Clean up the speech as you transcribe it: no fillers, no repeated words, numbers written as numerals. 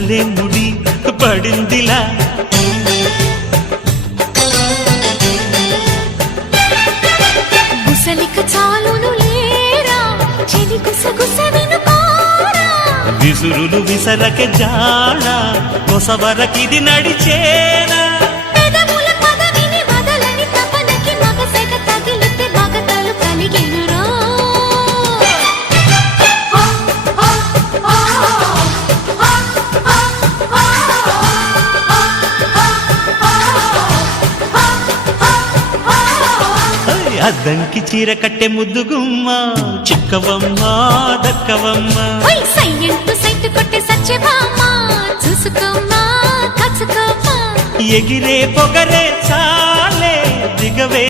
భలే ముడి పడిందిలా గుసలిక చాలును లేరా చెలి గుసగుస వినుకోరా విసురులు విసరక జాడ కొసవరకిది నడిచేనా పెదవుల పదవిని వదలని తపనకి మగసెగ తగిలితే మగతలు కలిగెనురా అద్దంకి చీర కట్టె ముద్దుగుమ్మ చిక్కవమ్మ దక్కవమ్మ సయ్యంటూ సైతు కొట్టే సత్యభామ చూసుకోమ్మా కచ్చుకోమ్మా ఎగిరే పొగరే చాలే దిగవే